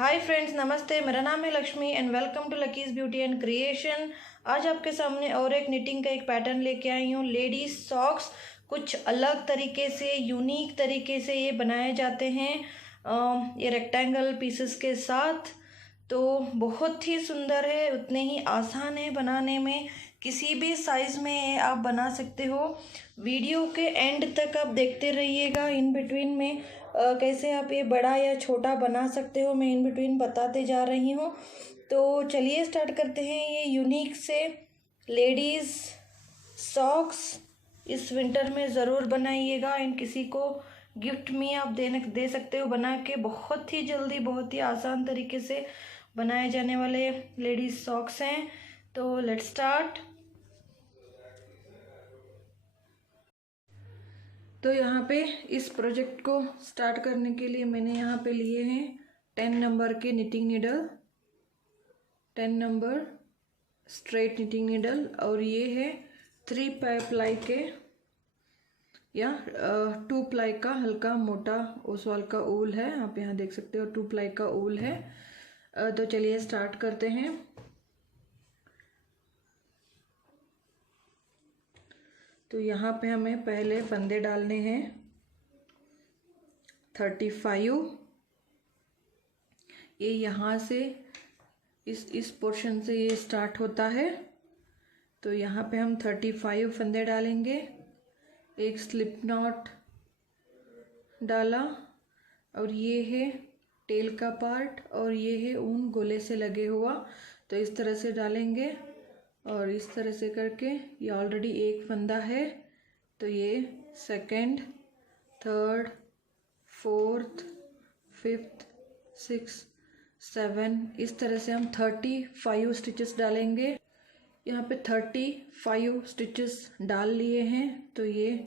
Hi friends, नमस्ते। मेरा नाम है Lakshmi and welcome to Lucky's beauty and creation. आज आपके सामने और एक निटिंग का एक पैटर्न लेके आई हूँ। लेडीज सॉक्स कुछ अलग तरीके से, यूनिक तरीके से ये बनाए जाते हैं ये रेक्टेंगल पीसेस के साथ। तो बहुत ही सुंदर है, उतने ही आसान है बनाने में। किसी भी साइज़ में आप बना सकते हो। वीडियो के एंड तक आप देखते रहिएगा। इन बिटवीन में कैसे आप ये बड़ा या छोटा बना सकते हो, मैं इन बिटवीन बताते जा रही हूँ। तो चलिए स्टार्ट करते हैं। ये यूनिक से लेडीज़ सॉक्स इस विंटर में ज़रूर बनाइएगा। इन किसी को गिफ्ट में आप दे सकते हो बना के। बहुत ही जल्दी, बहुत ही आसान तरीके से बनाए जाने वाले लेडीज़ सॉक्स हैं। तो लेट्स स्टार्ट। तो यहाँ पे इस प्रोजेक्ट को स्टार्ट करने के लिए मैंने यहाँ पे लिए हैं 10 नंबर के knitting needle, 10 number straight knitting needle, और ये है 3 प्लाई के या 2 प्लाई का हल्का मोटा ओसवाल का ऊल है। आप यहाँ देख सकते हो 2 प्लाई का ऊल है। तो चलिए स्टार्ट करते हैं। तो यहाँ पे हमें पहले फंदे डालने हैं 35। ये यहाँ से इस पोर्शन से ये स्टार्ट होता है। तो यहाँ पे हम 35 फंदे डालेंगे। एक स्लिप नॉट डाला, और ये है टेल का पार्ट, और ये है ऊन गोले से लगे हुआ। तो इस तरह से डालेंगे, और इस तरह से करके ये ऑलरेडी एक फंदा है। तो ये सेकंड, थर्ड, फोर्थ, फिफ्थ, 6, 7, इस तरह से हम 35 स्टिचेस डालेंगे। यहाँ पे 35 स्टिचेस डाल लिए हैं। तो ये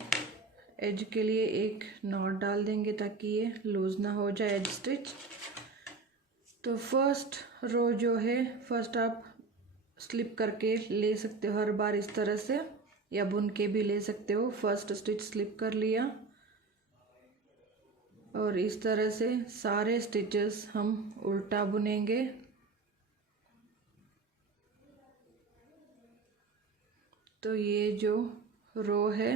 एज के लिए एक नॉट डाल देंगे ताकि ये लूज ना हो जाए एज स्टिच। तो फर्स्ट रो जो है, फर्स्ट आप स्लिप करके ले सकते हो हर बार इस तरह से, या बुन के भी ले सकते हो। फर्स्ट स्टिच स्लिप कर लिया, और इस तरह से सारे स्टिचेस हम उल्टा बुनेंगे। तो ये जो रो है,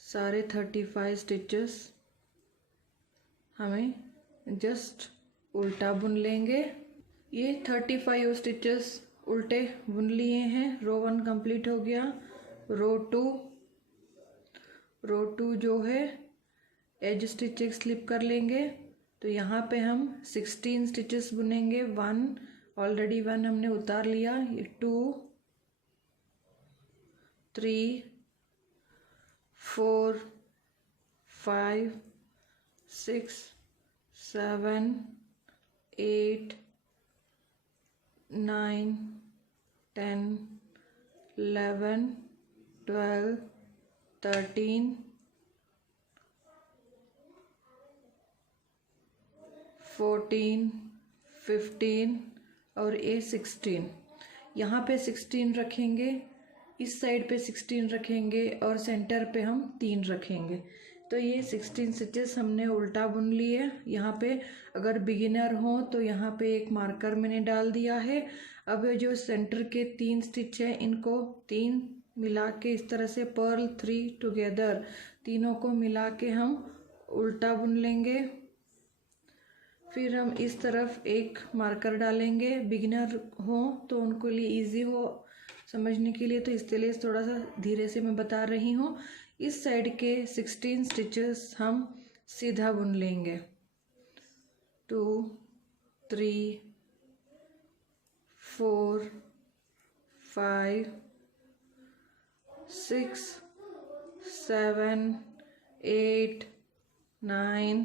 सारे 35 स्टिचेस हमें जस्ट उल्टा बुन लेंगे। ये 35 स्टिचेस उल्टे बुन लिए हैं। रो 1 कंप्लीट हो गया। रो 2 जो है एज स्टिच एक स्लिप कर लेंगे। तो यहाँ पे हम 16 स्टिचेस बुनेंगे। 1 ऑलरेडी 1 हमने उतार लिया। ये 2, 3, 4, 5, 6, 7, 8, 9, 10, 11, 12, 13, 14, 15 और ये 16। यहाँ पे 16 रखेंगे, इस साइड पे 16 रखेंगे, और सेंटर पे हम 3 रखेंगे। तो ये 16 स्टिचेस हमने उल्टा बुन लिए। यहाँ पे अगर बिगिनर हो तो यहाँ पे एक मार्कर मैंने डाल दिया है। अब जो सेंटर के 3 स्टिच हैं, इनको 3 मिला के इस तरह से पर्ल 3 टुगेदर, तीनों को मिला के हम उल्टा बुन लेंगे। फिर हम इस तरफ एक मार्कर डालेंगे। बिगिनर हो तो उनको लिए इजी हो समझने के लिए, तो इसके लिए थोड़ा सा धीरे से मैं बता रही हूँ। इस साइड के 16 स्टिचेस हम सीधा बुन लेंगे। 2, 3, 4, 5, 6, 7, 8, 9,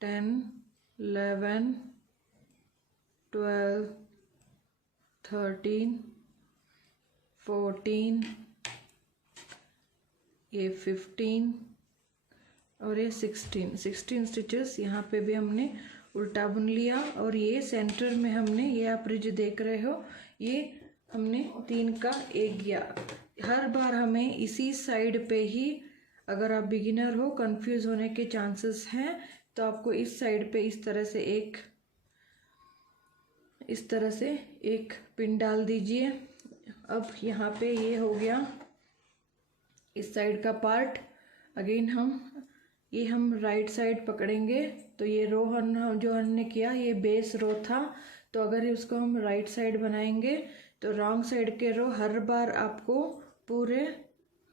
10, 11, 12, 13, 14, ये 15 और ये 16 स्टिचेस यहाँ पे भी हमने उल्टा बुन लिया। और ये सेंटर में हमने, ये आप रिज देख रहे हो, ये हमने 3 का 1 किया। हर बार हमें इसी साइड पे ही, अगर आप बिगिनर हो कंफ्यूज होने के चांसेस हैं, तो आपको इस साइड पे इस तरह से एक पिन डाल दीजिए। अब यहाँ पे ये हो गया इस साइड का पार्ट। अगेन हम राइट साइड पकड़ेंगे, तो ये रो जो हमने किया ये बेस रो था, तो अगर इसको हम राइट साइड बनाएंगे तो रॉन्ग साइड के रो हर बार आपको पूरे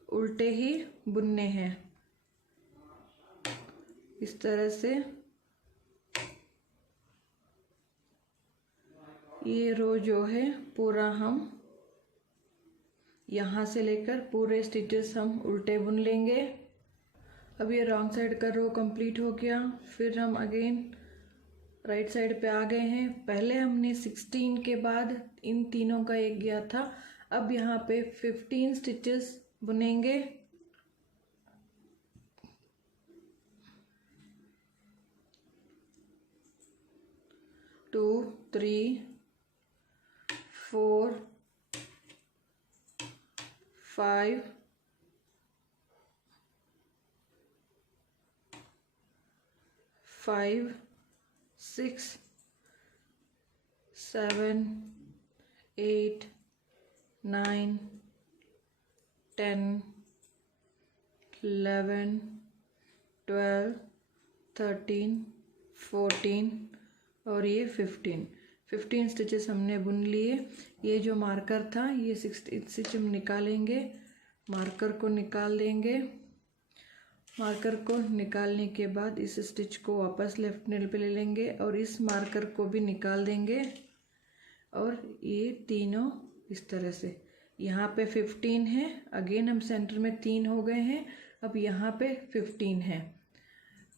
उल्टे ही बुनने हैं। इस तरह से ये रो जो है पूरा हम यहाँ से लेकर पूरे स्टिचेस हम उल्टे बुन लेंगे। अब ये रॉन्ग साइड का रो कंप्लीट हो गया। फिर हम अगेन राइट साइड पे आ गए हैं। पहले हमने 16 के बाद इन तीनों का एक गया था, अब यहाँ पे 15 स्टिचेस बुनेंगे। टू 3 4 5 5 6 7 8 9 10 11 12 13 14 और ये 15 स्टिचेस हमने बुन लिए। ये जो मार्कर था ये 16 स्टिच हम निकालेंगे, मार्कर को निकाल देंगे। मार्कर को निकालने के बाद इस स्टिच को वापस लेफ्ट नीडल पे ले लेंगे और इस मार्कर को भी निकाल देंगे। और ये तीनों इस तरह से यहाँ पे 15 है। अगेन हम सेंटर में 3 हो गए हैं, अब यहाँ पे 15 है।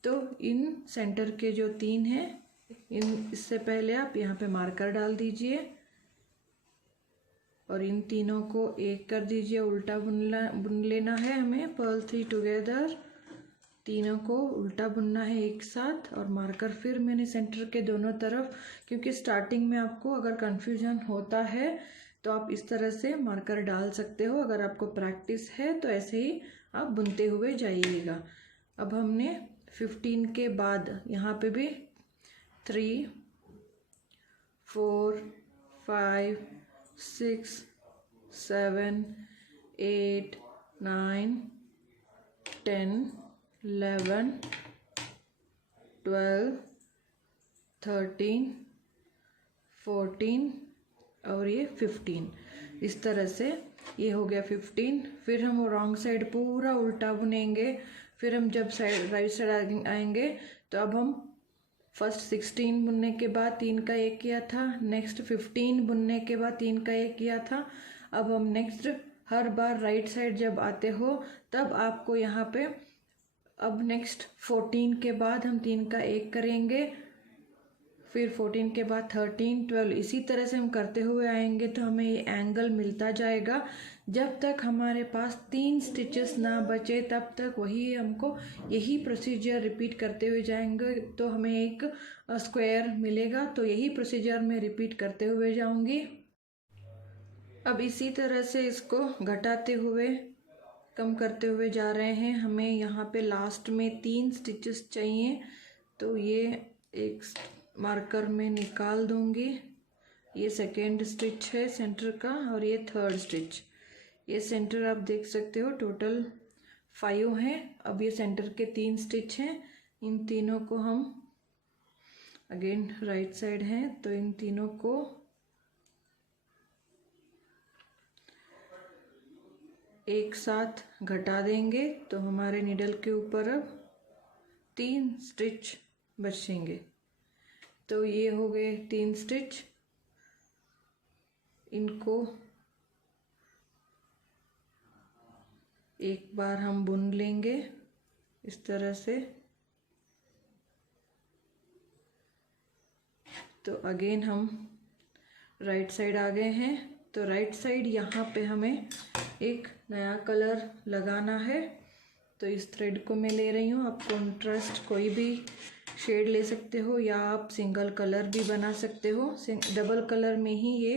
तो इन सेंटर के जो 3 हैं इससे पहले आप यहाँ पे मार्कर डाल दीजिए और इन तीनों को एक कर दीजिए। उल्टा बुन लेना है हमें पर्ल 3 टुगेदर। तीनों को उल्टा बुनना है एक साथ। और मार्कर फिर मैंने सेंटर के दोनों तरफ, क्योंकि स्टार्टिंग में आपको अगर कंफ्यूजन होता है तो आप इस तरह से मार्कर डाल सकते हो। अगर आपको प्रैक्टिस है तो ऐसे ही आप बुनते हुए जाइएगा। अब हमने 15 के बाद यहाँ पे भी 3 4 5 6 7 8 9 10 11 12 13 14 और ये 15। इस तरह से ये हो गया 15। फिर हम रॉन्ग साइड पूरा उल्टा बुनेंगे। फिर हम जब राइट साइड आएंगे तो अब हम फर्स्ट 16 बुनने के बाद 3 का एक किया था, नेक्स्ट 15 बुनने के बाद 3 का एक किया था। अब हम नेक्स्ट हर बार राइट साइड जब आते हो तब आपको यहाँ पे अब नेक्स्ट 14 के बाद हम 3 का एक करेंगे, फिर 14 के बाद 13 12 इसी तरह से हम करते हुए आएंगे तो हमें ये एंगल मिलता जाएगा। जब तक हमारे पास 3 स्टिचेस ना बचे तब तक हमको यही प्रोसीजर रिपीट करते हुए जाएंगे तो हमें एक स्क्वायर मिलेगा। तो यही प्रोसीजर मैं रिपीट करते हुए जाऊंगी। अब इसी तरह से इसको घटाते हुए कम करते हुए जा रहे हैं। हमें यहाँ पे लास्ट में 3 स्टिचेस चाहिए, तो ये एक मार्कर में निकाल दूंगी। ये सेकेंड स्टिच है सेंटर का और ये थर्ड स्टिच। ये सेंटर आप देख सकते हो टोटल 5 हैं। अब ये सेंटर के 3 स्टिच हैं। इन तीनों को हम अगेन राइट साइड हैं तो इन तीनों को एक साथ घटा देंगे तो हमारे नीडल के ऊपर अब 3 स्टिच बचेंगे। तो ये हो गए 3 स्टिच। इनको एक बार हम बुन लेंगे इस तरह से। तो अगेन हम राइट साइड आ गए हैं। तो राइट साइड यहाँ पे हमें एक नया कलर लगाना है। तो इस थ्रेड को मैं ले रही हूँ। आप कॉन्ट्रास्ट कोई भी शेड ले सकते हो या आप सिंगल कलर भी बना सकते हो। डबल कलर में ही ये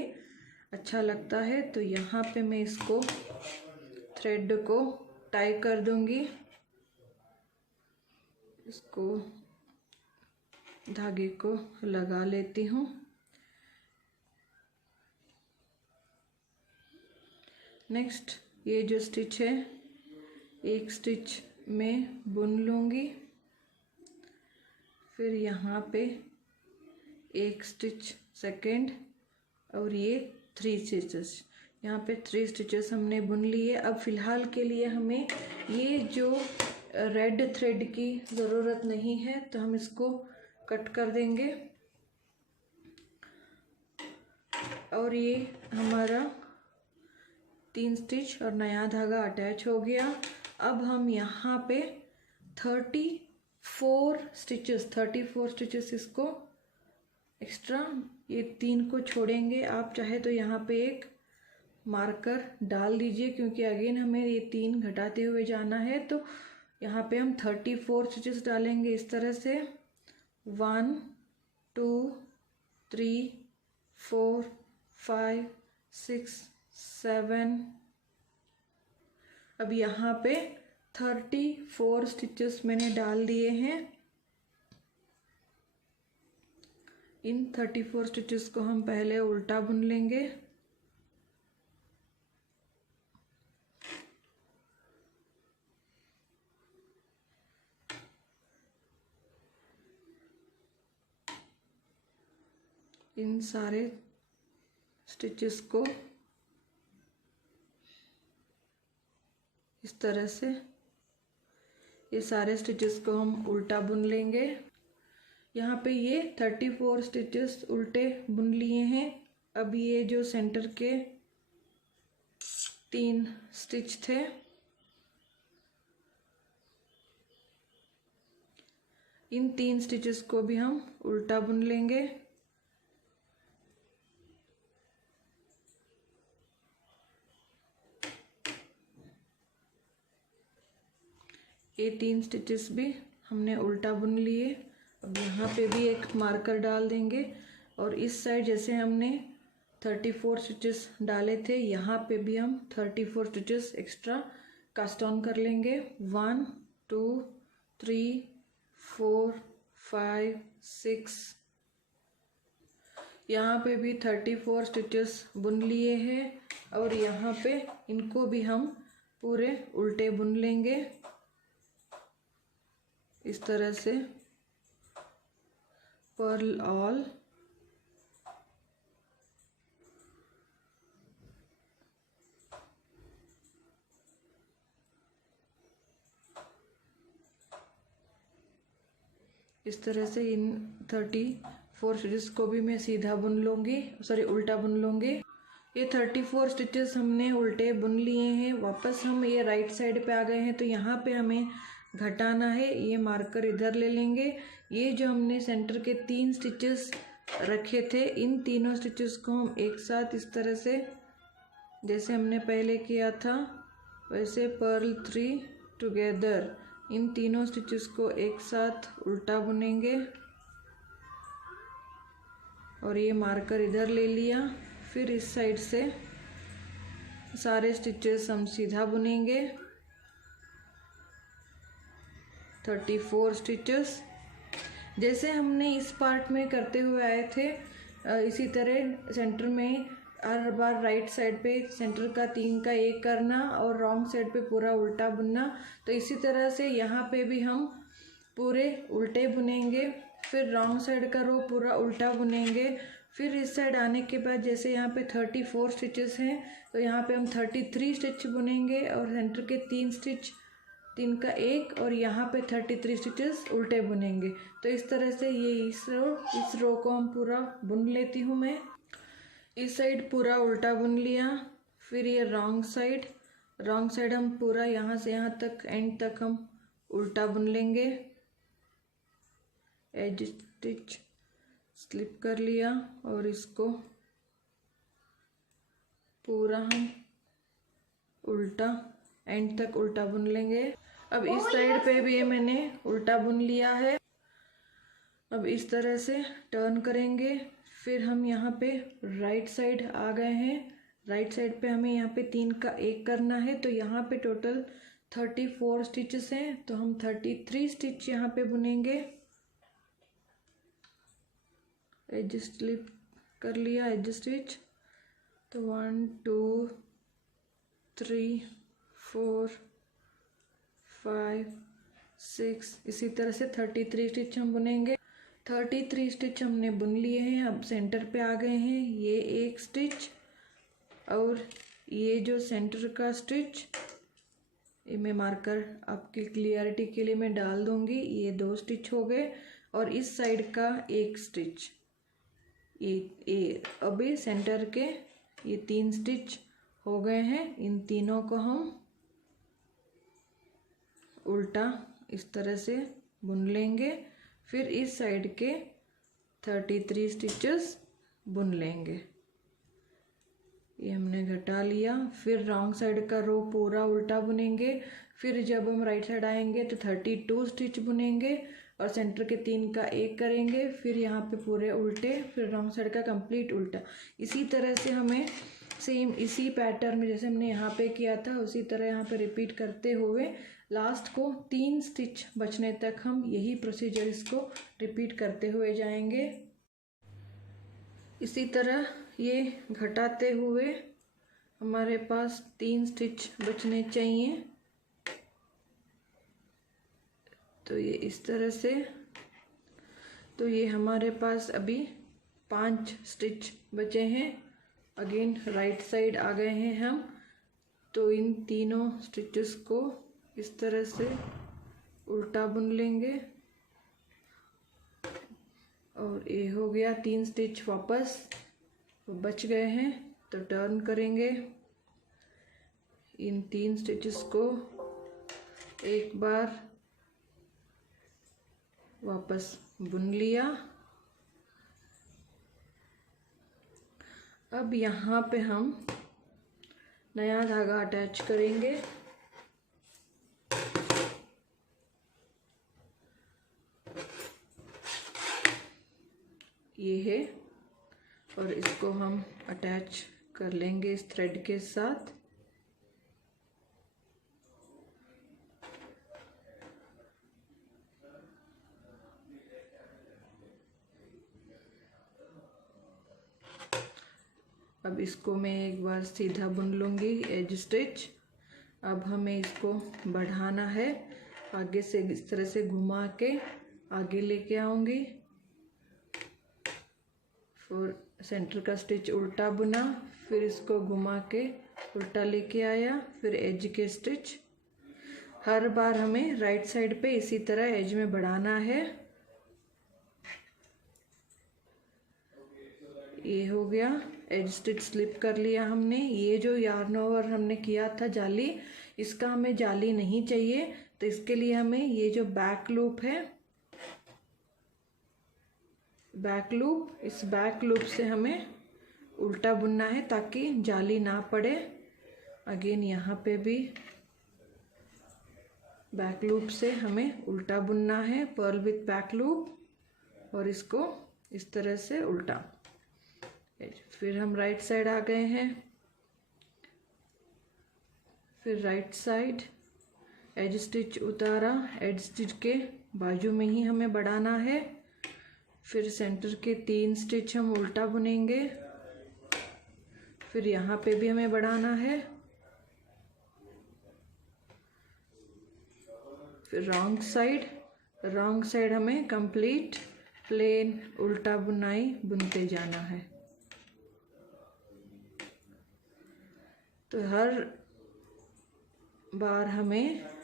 अच्छा लगता है। तो यहाँ पे मैं इसको थ्रेड को टाई कर दूंगी। इसको धागे को लगा लेती हूँ। नेक्स्ट ये जो स्टिच है एक स्टिच में बुन लूँगी, फिर यहाँ पे एक स्टिच सेकेंड और ये 3 स्टिचेस, यहाँ पे 3 स्टिचेस हमने बुन लिए। अब फ़िलहाल के लिए हमें ये जो रेड थ्रेड की ज़रूरत नहीं है तो हम इसको कट कर देंगे और ये हमारा 3 स्टिच और नया धागा अटैच हो गया। अब हम यहाँ पे 34 स्टिचेस इसको एक्स्ट्रा ये 3 को छोड़ेंगे। आप चाहे तो यहाँ पे एक मार्कर डाल दीजिए क्योंकि अगेन हमें ये 3 घटाते हुए जाना है। तो यहाँ पे हम 34 स्टिचेस डालेंगे इस तरह से 1 2 3 4 5 6 7। अब यहाँ पे 34 स्टिचेस मैंने डाल दिए हैं। इन 34 स्टिचेस को हम पहले उल्टा बुन लेंगे। इन सारे स्टिचेस को इस तरह से ये सारे स्टिचेस को हम उल्टा बुन लेंगे। यहाँ पे ये 34 स्टिचेस उल्टे बुन लिए हैं। अब ये जो सेंटर के 3 स्टिच थे इन 3 स्टिचेस को भी हम उल्टा बुन लेंगे। ये 3 स्टिचेस भी हमने उल्टा बुन लिए। अब यहाँ पे भी एक मार्कर डाल देंगे और इस साइड जैसे हमने 34 स्टिचेस डाले थे यहाँ पे भी हम 34 स्टिचेस एक्स्ट्रा कास्ट ऑन कर लेंगे। 1 2 3 4 5 6। यहाँ पे भी 34 स्टिचेस बुन लिए हैं और यहाँ पे इनको भी हम पूरे उल्टे बुन लेंगे इस तरह से। पर्ल ऑल इस तरह से इन 34 स्टिचेस को भी मैं सीधा बुन लूँगी, सॉरी उल्टा बुन लूँगी। ये 34 स्टिचेस हमने उल्टे बुन लिए हैं। वापस हम ये राइट साइड पे आ गए हैं तो यहाँ पे हमें घटाना है। ये मार्कर इधर ले लेंगे। ये जो हमने सेंटर के 3 स्टिचेस रखे थे इन तीनों स्टिचेस को हम एक साथ इस तरह से जैसे हमने पहले किया था वैसे पर्ल 3 टुगेदर इन तीनों स्टिचेस को एक साथ उल्टा बुनेंगे और ये मार्कर इधर ले लिया। फिर इस साइड से सारे स्टिचेस हम सीधा बुनेंगे 34 स्टिचेस जैसे हमने इस पार्ट में करते हुए आए थे। इसी तरह सेंटर में हर बार राइट साइड पे सेंटर का 3 का 1 करना और रॉन्ग साइड पे पूरा उल्टा बुनना। तो इसी तरह से यहाँ पे भी हम पूरे उल्टे बुनेंगे, फिर रॉन्ग साइड का रो पूरा उल्टा बुनेंगे। फिर इस साइड आने के बाद जैसे यहाँ पे 34 स्टिचेस हैं तो यहाँ पे हम 33 स्टिच बुनेंगे और सेंटर के 3 स्टिच 3 का 1 और यहाँ पे 33 स्टिचेस उल्टे बुनेंगे। तो इस तरह से ये इस रो को हम पूरा बुन लेती हूँ मैं। इस साइड पूरा उल्टा बुन लिया। फिर ये रॉन्ग साइड हम पूरा यहाँ से यहाँ तक एंड तक हम उल्टा बुन लेंगे। एज स्टिच स्लिप कर लिया और इसको पूरा हम उल्टा एंड तक उल्टा बुन लेंगे। अब इस साइड पे भी मैंने उल्टा बुन लिया है। अब इस तरह से टर्न करेंगे। फिर हम यहाँ पे राइट साइड आ गए हैं। राइट साइड पे हमें यहाँ पे 3 का 1 करना है तो यहाँ पे टोटल 34 स्टिचेस हैं तो हम 33 स्टिच यहाँ पे बुनेंगे। एज स्लिप कर लिया, एज स्टिच। तो 1 2 3 4 5 6, इसी तरह से 33 स्टिच हम बुनेंगे। 33 स्टिच हमने बुन लिए हैं। अब सेंटर पे आ गए हैं। ये एक स्टिच और ये जो सेंटर का स्टिच, ये मैं मार्कर आपकी क्लियरिटी के लिए मैं डाल दूंगी। ये 2 स्टिच हो गए और इस साइड का एक स्टिच, ये अभी सेंटर के ये 3 स्टिच हो गए हैं। इन तीनों को हम उल्टा इस तरह से बुन लेंगे। फिर इस साइड के 33 स्टिचेस बुन लेंगे। ये हमने घटा लिया। फिर रॉन्ग साइड का रो पूरा उल्टा बुनेंगे। फिर जब हम राइट साइड आएंगे तो 32 स्टिच बुनेंगे और सेंटर के 3 का 1 करेंगे। फिर यहाँ पे पूरे उल्टे, फिर रॉन्ग साइड का कंप्लीट उल्टा। इसी तरह से हमें सेम इसी पैटर्न में जैसे हमने यहाँ पे किया था उसी तरह यहाँ पे रिपीट करते हुए लास्ट को 3 स्टिच बचने तक हम यही प्रोसीजर इसको रिपीट करते हुए जाएंगे। इसी तरह ये घटाते हुए हमारे पास 3 स्टिच बचने चाहिए। तो ये इस तरह से, तो ये हमारे पास अभी 5 स्टिच बचे हैं। अगेन राइट साइड आ गए हैं हम। तो इन तीनों स्टिचेस को इस तरह से उल्टा बुन लेंगे और ये हो गया 3 स्टिच वापस बच गए हैं। तो टर्न करेंगे। इन 3 स्टिचेस को एक बार वापस बुन लिया। अब यहाँ पे हम नया धागा अटैच करेंगे। ये है और इसको हम अटैच कर लेंगे इस थ्रेड के साथ। अब इसको मैं एक बार सीधा बुन लूँगी एज स्टिच। अब हमें इसको बढ़ाना है। आगे से इस तरह से घुमा के आगे लेके आऊँगी। फिर सेंटर का स्टिच उल्टा बुना, फिर इसको घुमा के उल्टा लेके आया, फिर एज के स्टिच। हर बार हमें राइट साइड पे इसी तरह एज में बढ़ाना है। ये हो गया, एज स्टिच स्लिप कर लिया हमने। ये जो यार्न ओवर हमने किया था जाली, इसका हमें जाली नहीं चाहिए। तो इसके लिए हमें ये जो बैक लूप है, बैक लूप, इस बैक लूप से हमें उल्टा बुनना है ताकि जाली ना पड़े। अगेन यहाँ पे भी बैक लूप से हमें उल्टा बुनना है, पर्ल विथ बैक लूप, और इसको इस तरह से उल्टा। फिर हम राइट साइड आ गए हैं। फिर राइट साइड एज स्टिच उतारा, एज स्टिच के बाजू में ही हमें बढ़ाना है। फिर सेंटर के 3 स्टिच हम उल्टा बुनेंगे। फिर यहाँ पे भी हमें बढ़ाना है। फिर रॉन्ग साइड हमें कंप्लीट प्लेन उल्टा बुनाई बुनते जाना है। तो हर बार हमें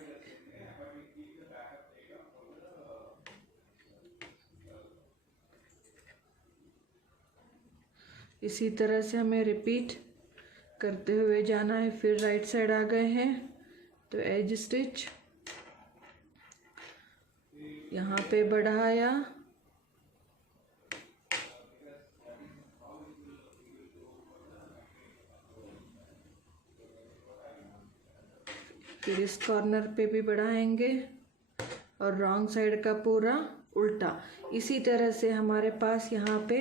इसी तरह से हमें रिपीट करते हुए जाना है। फिर राइट साइड आ गए हैं तो एज स्टिच यहाँ पे बढ़ाया, फिर इस कॉर्नर पे भी बढ़ाएंगे और रॉन्ग साइड का पूरा उल्टा। इसी तरह से हमारे पास यहाँ पे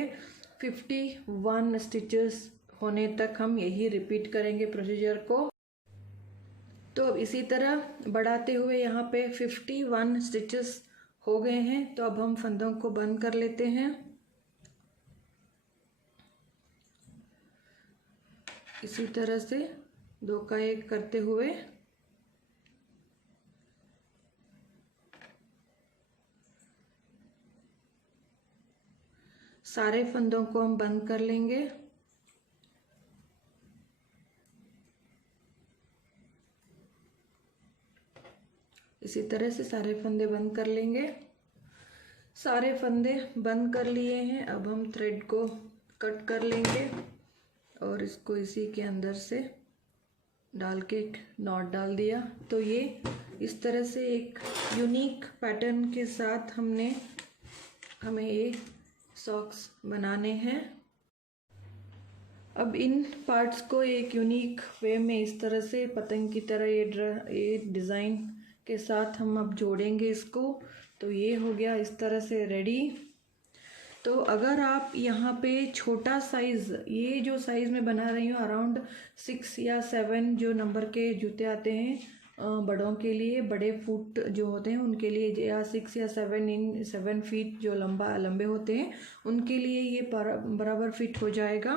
51 स्टिचेस होने तक हम यही रिपीट करेंगे प्रोसीजर को। तो अब इसी तरह बढ़ाते हुए यहाँ पे 51 स्टिचेस हो गए हैं। तो अब हम फंदों को बंद कर लेते हैं। इसी तरह से 2 का 1 करते हुए सारे फंदों को हम बंद कर लेंगे। इसी तरह से सारे फंदे बंद कर लेंगे। सारे फंदे बंद कर लिए हैं। अब हम थ्रेड को कट कर लेंगे और इसको इसी के अंदर से डाल के एक नॉट डाल दिया। तो ये इस तरह से एक यूनिक पैटर्न के साथ हमें ये सॉक्स बनाने हैं। अब इन पार्ट्स को एक यूनिक वे में इस तरह से पतंग की तरह ये डिज़ाइन के साथ हम अब जोड़ेंगे इसको। तो ये हो गया इस तरह से रेडी। तो अगर आप यहाँ पे छोटा साइज़, ये जो साइज़ में बना रही हूँ अराउंड 6 या 7 जो नंबर के जूते आते हैं बड़ों के लिए, बड़े फुट जो होते हैं उनके लिए, या 6 या 7 फीट जो लंबे होते हैं उनके लिए ये बराबर फिट हो जाएगा।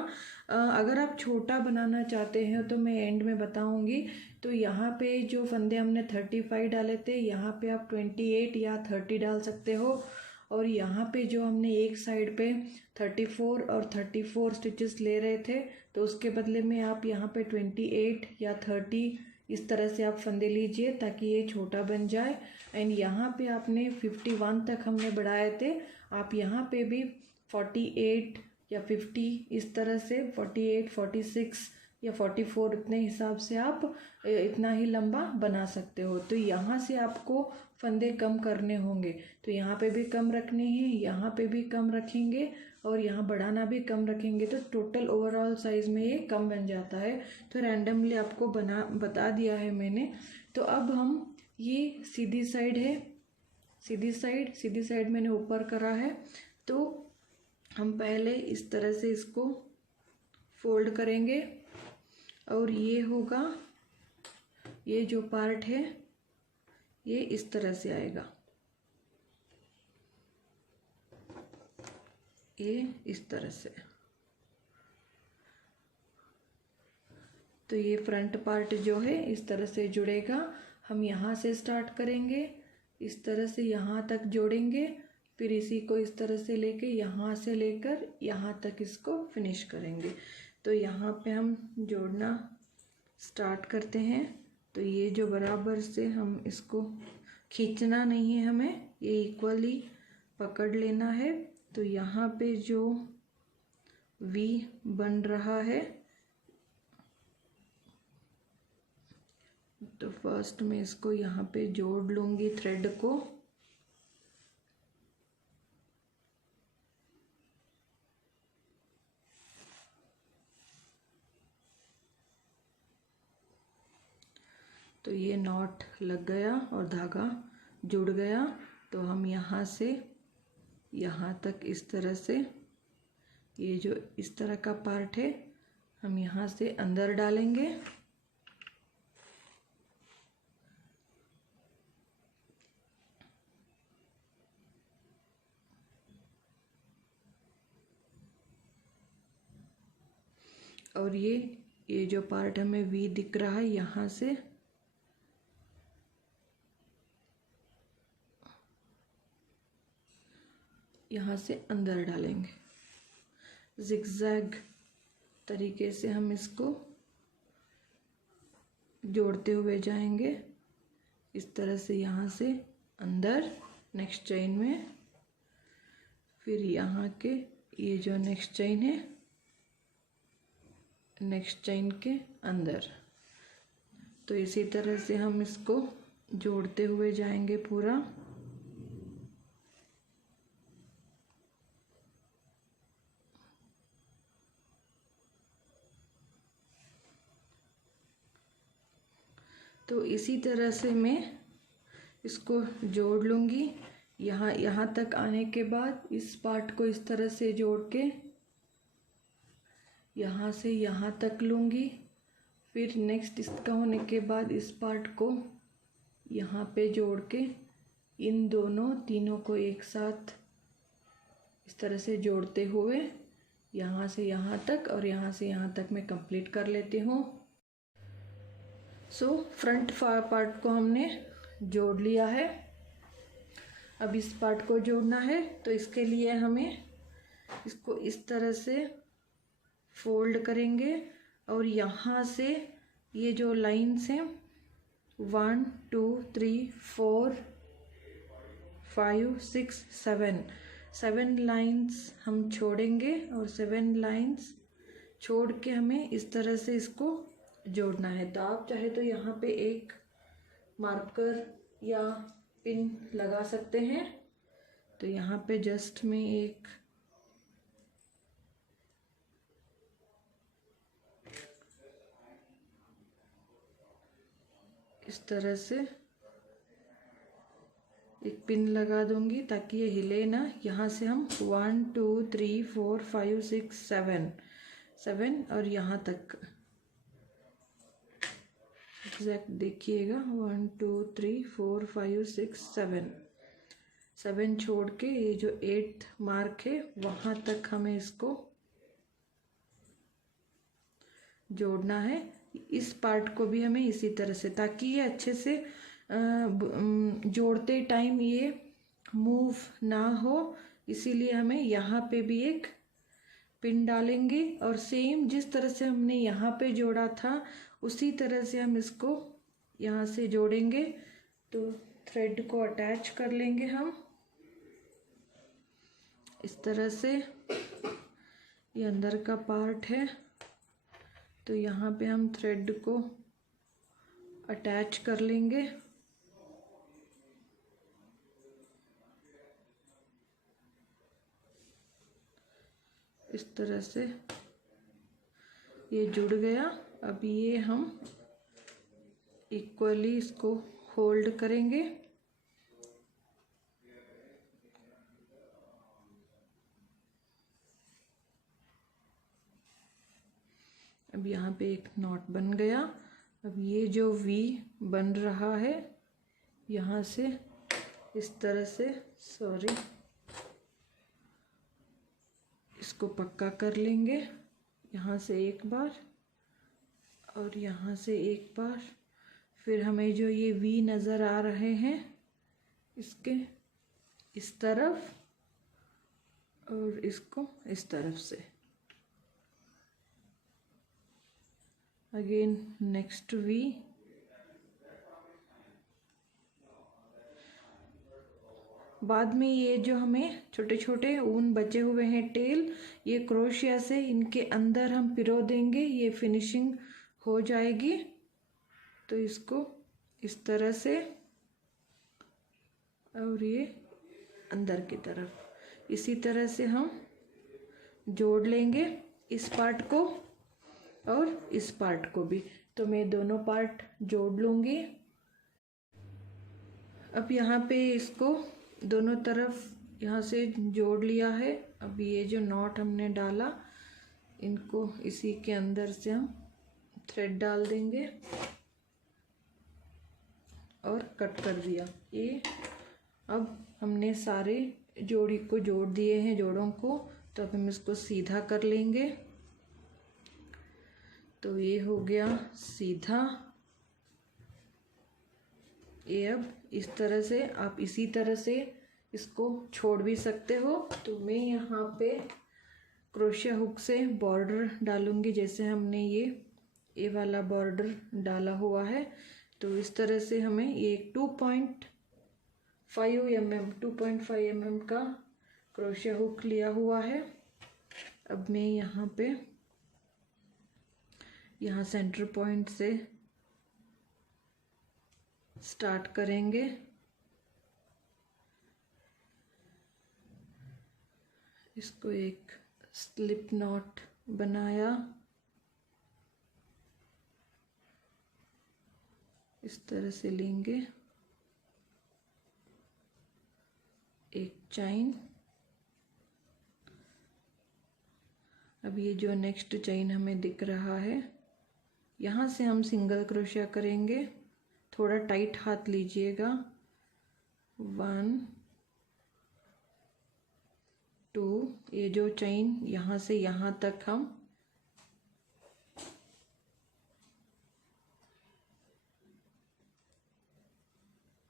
अगर आप छोटा बनाना चाहते हैं तो मैं एंड में बताऊंगी। तो यहाँ पे जो फंदे हमने 35 डाले थे, यहाँ पे आप 28 या 30 डाल सकते हो। और यहाँ पे जो हमने एक साइड पे 34 और 34 स्टिचेस ले रहे थे, तो उसके बदले में आप यहाँ पे 28 या 30 इस तरह से आप फंदे लीजिए ताकि ये छोटा बन जाए। एंड यहाँ पे आपने 51 तक हमने बढ़ाए थे, आप यहाँ पे भी 48 या 50 इस तरह से 48, 46 या 44 इतने हिसाब से आप इतना ही लंबा बना सकते हो। तो यहाँ से आपको फंदे कम करने होंगे, तो यहाँ पे भी कम रखने हैं, यहाँ पे भी कम रखेंगे और यहाँ बढ़ाना भी कम रखेंगे, तो टोटल ओवरऑल साइज़ में ये कम बन जाता है। तो रैंडमली आपको बता दिया है मैंने। तो अब हम ये सीधी साइड है, सीधी साइड मैंने ऊपर करा है। तो हम पहले इस तरह से इसको फोल्ड करेंगे और ये होगा, ये जो पार्ट है ये इस तरह से आएगा, ये इस तरह से। तो ये फ्रंट पार्ट जो है इस तरह से जुड़ेगा। हम यहाँ से स्टार्ट करेंगे, इस तरह से यहाँ तक जोड़ेंगे, फिर इसी को इस तरह से लेके यहाँ से लेकर यहाँ तक इसको फिनिश करेंगे। तो यहाँ पे हम जोड़ना स्टार्ट करते हैं। तो ये जो बराबर से हम इसको खींचना नहीं है, हमें ये इक्वली पकड़ लेना है। तो यहाँ पे जो वी बन रहा है, तो फर्स्ट मैं इसको यहाँ पे जोड़ लूँगी थ्रेड को। तो ये नॉट लग गया और धागा जुड़ गया। तो हम यहाँ से यहाँ तक इस तरह से, ये जो इस तरह का पार्ट है हम यहाँ से अंदर डालेंगे। और ये जो पार्ट हमें वी दिख रहा है, यहाँ से अंदर डालेंगे। जिगजैग तरीके से हम इसको जोड़ते हुए जाएंगे, इस तरह से यहाँ से अंदर नेक्स्ट चेन में, फिर यहाँ के ये जो नेक्स्ट चेन है, नेक्स्ट चेन के अंदर। तो इसी तरह से हम इसको जोड़ते हुए जाएंगे पूरा। तो इसी तरह से मैं इसको जोड़ लूँगी। यहाँ तक आने के बाद इस पार्ट को इस तरह से जोड़ के यहाँ से यहाँ तक लूँगी। फिर नेक्स्ट इसका होने के बाद इस पार्ट को यहाँ पे जोड़ के इन तीनों को एक साथ इस तरह से जोड़ते हुए यहाँ से यहाँ तक और यहाँ से यहाँ तक मैं कंप्लीट कर लेती हूँ। सो फ्रंट पार्ट को हमने जोड़ लिया है। अब इस पार्ट को जोड़ना है, तो इसके लिए हमें इसको इस तरह से फोल्ड करेंगे और यहाँ से ये जो लाइन्स हैं 1 2 3 4 5 6 7 लाइन्स हम छोड़ेंगे और 7 लाइन्स छोड़ के हमें इस तरह से इसको जोड़ना है। तो आप चाहे तो यहाँ पे एक मार्कर या पिन लगा सकते हैं। तो यहाँ पे जस्ट में एक इस तरह से एक पिन लगा दूंगी ताकि ये हिले ना। यहाँ से हम 1 2 3 4 5 6 7 और यहाँ तक एग्जैक्ट देखिएगा 1 2 3 4 5 6 7 छोड़ के ये जो 8th मार्क है वहाँ तक हमें इसको जोड़ना है। इस पार्ट को भी हमें इसी तरह से, ताकि ये अच्छे से जोड़ते टाइम ये मूव ना हो, इसीलिए हमें यहाँ पे भी एक पिन डालेंगे और सेम जिस तरह से हमने यहाँ पे जोड़ा था उसी तरह से हम इसको यहाँ से जोड़ेंगे। तो थ्रेड को अटैच कर लेंगे हम इस तरह से। ये अंदर का पार्ट है, तो यहाँ पे हम थ्रेड को अटैच कर लेंगे। इस तरह से ये जुड़ गया। अब ये हम इक्वली इसको होल्ड करेंगे। अब यहाँ पे एक नॉट बन गया। अब ये जो वी बन रहा है यहाँ से इस तरह से इसको पक्का कर लेंगे। यहाँ से एक बार और यहाँ से एक बार। फिर हमें जो ये वी नज़र आ रहे हैं इसके इस तरफ और इसको इस तरफ से अगेन नेक्स्ट वी। बाद में ये जो हमें छोटे छोटे ऊन बचे हुए हैं टेल, ये क्रोशिया से इनके अंदर हम पिरो देंगे, ये फिनिशिंग हो जाएगी। तो इसको इस तरह से और ये अंदर की तरफ इसी तरह से हम जोड़ लेंगे इस पार्ट को और इस पार्ट को भी। तो मैं दोनों पार्ट जोड़ लूँगी। अब यहाँ पे इसको दोनों तरफ यहाँ से जोड़ लिया है। अब ये जो नॉट हमने डाला इनको इसी के अंदर से हम थ्रेड डाल देंगे और कट कर दिया। ये अब हमने सारे जोड़ी को जोड़ दिए हैं जोड़ों को। तो अब हम इसको सीधा कर लेंगे। तो ये हो गया सीधा। ये अब इस तरह से आप इसी तरह से इसको छोड़ भी सकते हो। तो मैं यहाँ पे क्रोशिया हुक से बॉर्डर डालूंगी, जैसे हमने ये वाला बॉर्डर डाला हुआ है। तो इस तरह से हमें ये 2.5 mm का क्रोशिया हुक लिया हुआ है। अब मैं यहाँ सेंटर पॉइंट से स्टार्ट करेंगे। इसको एक स्लिप नॉट बनाया, इस तरह से लेंगे एक चैन। अब ये जो नेक्स्ट चैन हमें दिख रहा है यहाँ से हम सिंगल क्रोशिया करेंगे। थोड़ा टाइट हाथ लीजिएगा। 1 2, ये जो चेन यहाँ से यहाँ तक हम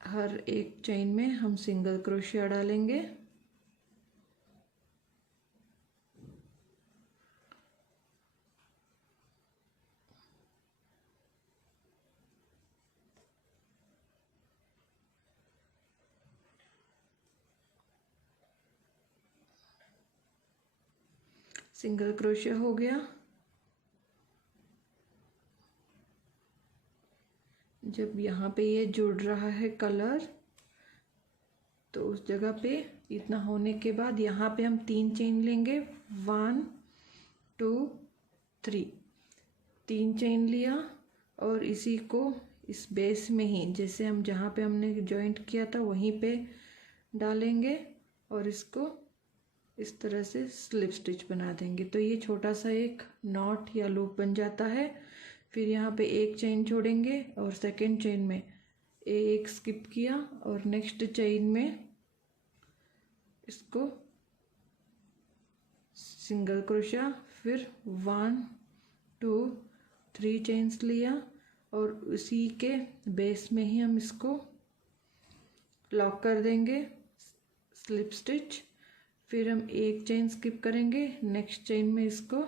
हर एक चेन में हम सिंगल क्रोशिया डालेंगे। सिंगल क्रोशिया हो गया। जब यहाँ पे ये जुड़ रहा है कलर, तो उस जगह पे इतना होने के बाद यहाँ पे हम 3 चेन लेंगे। 1 2 3, 3 चेन लिया और इसी को इस बेस में ही, जैसे हम जहाँ पे हमने जॉइंट किया था वहीं पे डालेंगे और इसको इस तरह से स्लिप स्टिच बना देंगे। तो ये छोटा सा एक नॉट या लूप बन जाता है। फिर यहाँ पे एक चेन छोड़ेंगे और सेकंड चेन में एक स्किप किया और नेक्स्ट चेन में इसको सिंगल क्रोशिया, फिर 1 2 3 चेन्स लिया और उसी के बेस में ही हम इसको लॉक कर देंगे, स्लिप स्टिच। फिर हम एक चेन स्किप करेंगे, नेक्स्ट चेन में इसको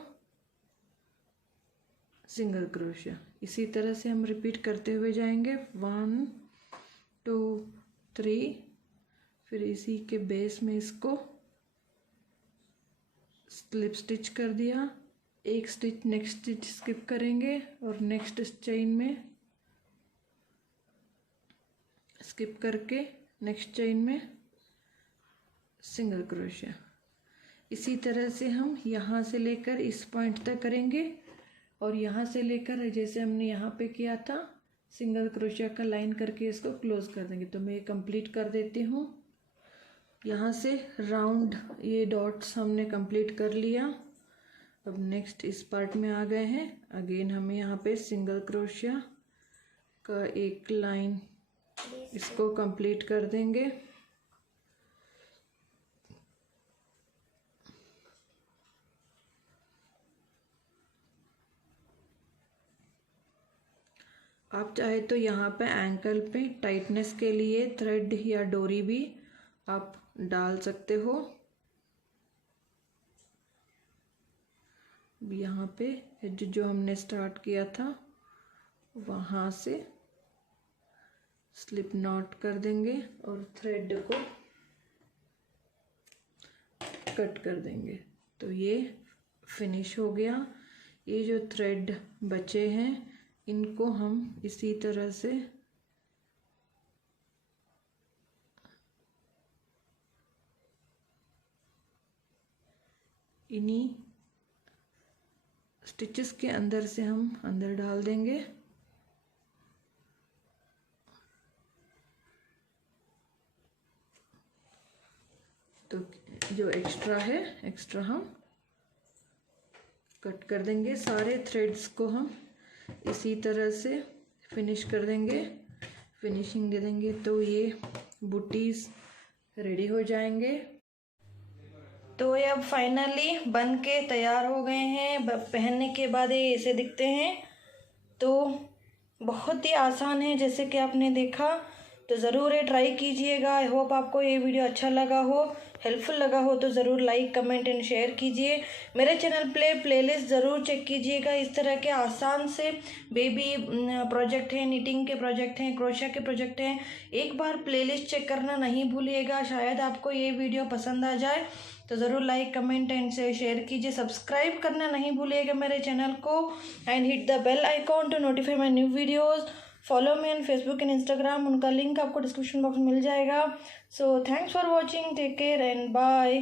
सिंगल क्रोशिया। इसी तरह से हम रिपीट करते हुए जाएंगे। 1 2 3, फिर इसी के बेस में इसको स्लिप स्टिच कर दिया, एक स्टिच नेक्स्ट स्टिच स्किप करेंगे और नेक्स्ट चेन में स्किप करके नेक्स्ट चेन में सिंगल क्रोशिया। इसी तरह से हम यहाँ से लेकर इस पॉइंट तक करेंगे और यहाँ से लेकर जैसे हमने यहाँ पे किया था सिंगल क्रोशिया का लाइन करके इसको क्लोज कर देंगे। तो मैं ये कंप्लीट कर देती हूँ। यहाँ से राउंड ये डॉट्स हमने कंप्लीट कर लिया। अब नेक्स्ट इस पार्ट में आ गए हैं। अगेन हमें यहाँ पे सिंगल क्रोशिया का एक लाइन इसको कंप्लीट कर देंगे। आप चाहे तो यहाँ पे एंकल पे टाइटनेस के लिए थ्रेड या डोरी भी आप डाल सकते हो। यहाँ पे जो हमने स्टार्ट किया था वहाँ से स्लिप नॉट कर देंगे और थ्रेड को कट कर देंगे। तो ये फिनिश हो गया। ये जो थ्रेड बचे हैं इनको हम इसी तरह से इन्हीं स्टिचेस के अंदर से हम अंदर डाल देंगे। तो जो एक्स्ट्रा है एक्स्ट्रा हम कट कर देंगे। सारे थ्रेड्स को हम इसी तरह से फिनिश कर देंगे, फिनिशिंग दे देंगे। तो ये बूटीज रेडी हो जाएंगे। तो ये अब फाइनली बन के तैयार हो गए हैं। पहनने के बाद ये ऐसे दिखते हैं। तो बहुत ही आसान है, जैसे कि आपने देखा। तो ज़रूर ये ट्राई कीजिएगा। आई होप आपको ये वीडियो अच्छा लगा हो, हेल्पफुल लगा हो। तो ज़रूर लाइक कमेंट एंड शेयर कीजिए। मेरे चैनल प्लेलिस्ट ज़रूर चेक कीजिएगा। इस तरह के आसान से बेबी प्रोजेक्ट हैं, निटिंग के प्रोजेक्ट हैं, क्रोशिया के प्रोजेक्ट हैं। एक बार प्लेलिस्ट चेक करना नहीं भूलिएगा। शायद आपको ये वीडियो पसंद आ जाए। तो ज़रूर लाइक कमेंट एंड शेयर कीजिए। सब्सक्राइब करना नहीं भूलिएगा मेरे चैनल को and hit the bell icon to notify my new videos. Follow me on Facebook and Instagram. उनका लिंक आपको डिस्क्रिप्शन बॉक्स में मिल जाएगा। So thanks for watching, take care and bye.